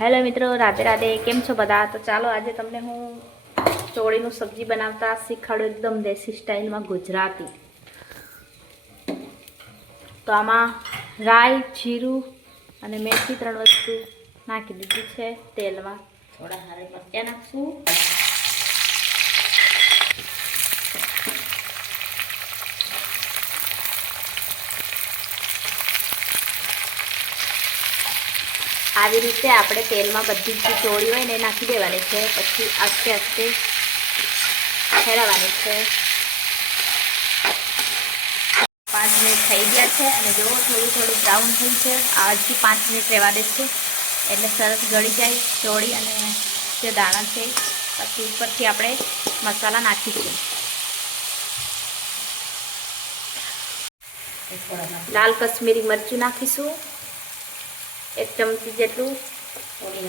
Hello મિત્રો, રાધે રાધે. કેમ છો બધા? તો ચાલો આજે તમને હું ચોળીનું સબ્જી બનાવતા શીખવાડું, એકદમ દેશી સ્ટાઇલમાં, ગુજરાતી. તો આમાં રાઈ, જીરું અને મેથી 3 વસ્તુ નાખી દીધી છે તેલમાં. થોડા હરી મરચાં નાખશું. આવી રીતે આપણે તેલમાં બધી જ ચોળી હોય ને નાખી દેવાની છે. પછી આસ્તે આસ્તે ફેરવવાની છે. 5 મિનિટ થઈ ગયા છે અને જો થોડું બ્રાઉન થયું છે. આજથી 5 મિનિટ રહેવા દેશું એટલે સરસ ગળી જાય ચોળી અને જે દાણા છે. પછી ઉપરથી આપણે મસાલા નાખીશું. લાલ કશ્મીરી મરચું નાખીશું, 1 ચમચી જેટલું. થોડી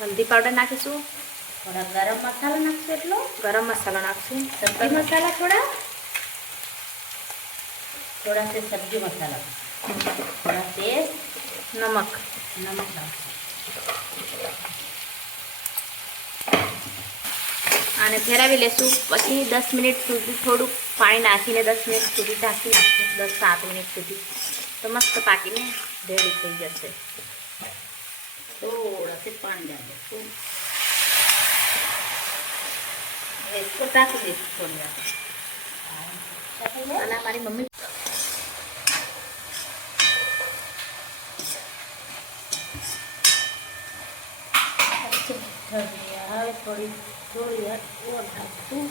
હલ્દી પાવડર નાખીશું. થોડા ગરમ મસાલો નાખશું, એટલો ગરમ મસાલો નાખશું. સબ્જી મસાલા થોડા से सब्जी मसाला, थोड़ा तेल, नमक आने फेरावी लेशुं. पछी 10 मिनिट सुधी थोड़ुं पाणी नाखीने 10 मिनिट सुधी ढांकी नाखशुं. 10-7 मिनिट सुधी तो मस्त पाकीने रेडी थई जशे. थोड़ा से पाणी डाल देशुं. इसको ढांकी देशुं थोड़ी देर. અને મારી મમ્મી હવે થોડી થોડી વાર ઓર નાખશું.